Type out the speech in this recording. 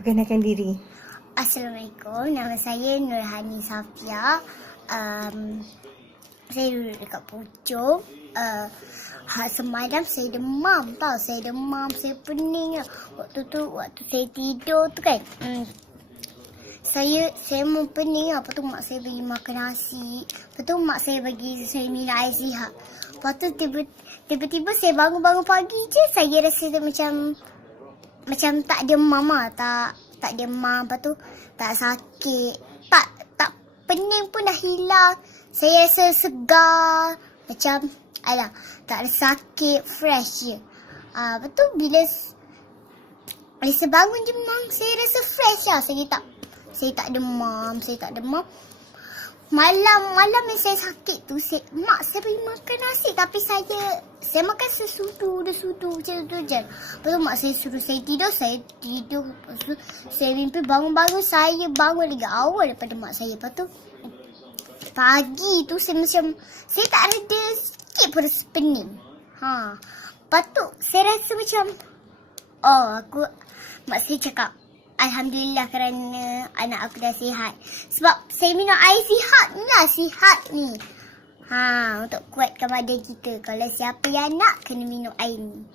Perkenalkan diri. Assalamualaikum, nama saya Nurhani Safia. Um, saya duduk dekat Puchong. Uh, ha, semalam saya demam tau. Saya demam, saya pening. Waktu tu, waktu saya tidur tu kan. Hmm, saya saya mau pening. Lepas tu mak saya bagi makan nasi. Lepas tu mak saya bagi saya minum air sihat. Lepas tu tiba, tiba-tiba saya bangun-bangun pagi je. Saya rasa macam macam tak demam lah. Tak, tak demam. Lepas tu tak sakit. Tak, tak pening pun dah hilang. Saya rasa segar. Macam, alah, tak ada sakit. Fresh je. Ah, lepas tu bila bila saya bangun je memang saya rasa fresh lah. Saya tak saya tak demam, saya tak demam. Malam malam yang saya sakit tu, saya, mak saya bagi makan nasi tapi saya saya makan sesudu, dia sudu macam tu je. Lepas tu mak saya suruh saya tidur, saya tidur. Lepas tu saya mimpi bangun-bangun, saya bangun lagi awal daripada mak saya. Lepas tu pagi tu saya macam, saya tak ada sikit pun rasa pening. Ha. Lepas tu saya rasa macam, oh aku, mak saya cakap, Alhamdulillah kerana anak aku dah sihat. Sebab saya minum air sihat ni lah, sihat ni. Ha, untuk kuatkan badan kita. Kalau siapa yang nak, kena minum air ni.